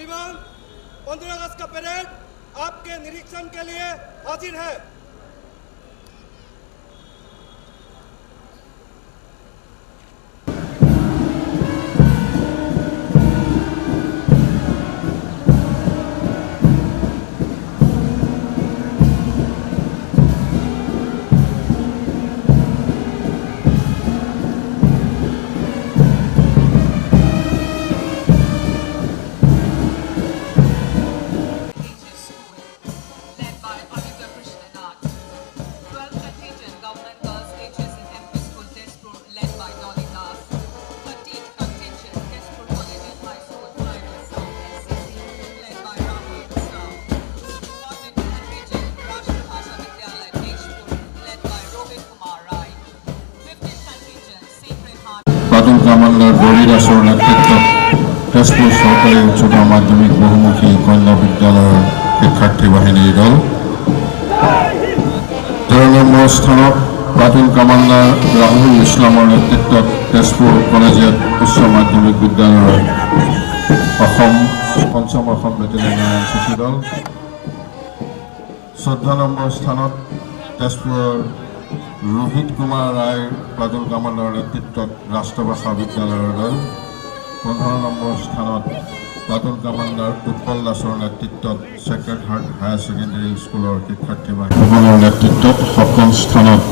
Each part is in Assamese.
श्रीमान 15 अगस्त का परेड आपके निरीक्षण के लिए हाजिर है। বাদল কামান্ডার গৌরী দাসের নেতৃত্বত তেজপুর সরকারি উচ্চতর মাধ্যমিক বহুমুখী কন্যা বিদ্যালয়ের শিক্ষার্থী বাহিনীর দল 13 নম্বর স্থানত বাদল কামান্ডার রাহুল ইসলামের নেতৃত্বত তেজপুর কলেজিয়েট উচ্চ মাধ্যমিক বিদ্যালয়ের পঞ্চম অসম বেটেলিয়নৰ NCC দল 14 নম্বৰ স্থানত তেজপুৰৰ रोहित कुमार राय बादल कामांडर नेतृत्वत राष्ट्रभाषा विद्यालयर दल 15 নম্বৰ স্থানত बादल कामांडर उत्पल दासर नेतृत्वत सेक्रेड हार्ट हायर सेकेंडरी स्कूलर शिक्षार्थी बाहिनीर नेतृत्वत 7 স্থানত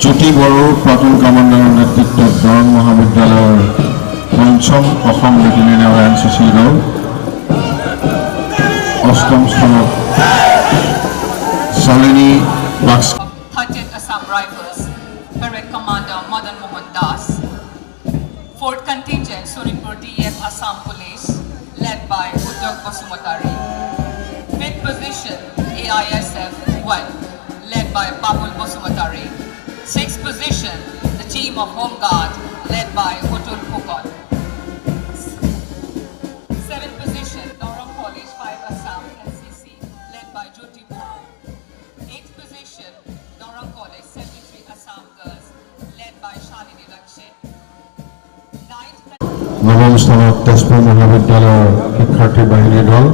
ज्योति बड़ो बादल कामांडर नेतृत्वत दरंग महाविद्यालयर 5ম অসম বেটেলিয়নৰ NCC दल 8ম স্থানত Salini box 30th Assam Rifles, Parade Commander Madan Mohan Das. 4th Contingent Sonipur DF Assam Police, led by Uddog Basumatari. 5th Position AISF 1, led by Babul Basumatari. 6th Position the Team of Home Guard, led by Utul Pukon. 7th Position Dorong College 5 Assam NCC, led by Jyoti Bora. 8th position, Dorong College 73 Assam Girls, led by Shalini Rakshit. 9ম স্থানত তেজপুৰ মহাবিদ্যালয়ৰ শিক্ষাৰ্থী বাহিনীৰ দল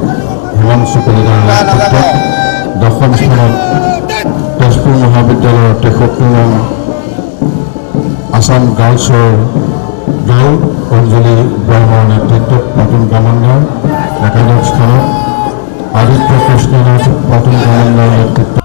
হিমাংশু কলিতাৰ নেতৃত্বত 10ম স্থানত তেজপুৰ মহাবিদ্যালয়ৰ 63 নং আসাম গাৰ্লছৰ দল অঞ্জলি ব্ৰহ্মৰ নেতৃত্বত বাদল কামান্ডাৰ 11ম স্থানত আদিত্য কৃষ্ণনাথ বাদল কামান্ডাৰ নেতৃত্বত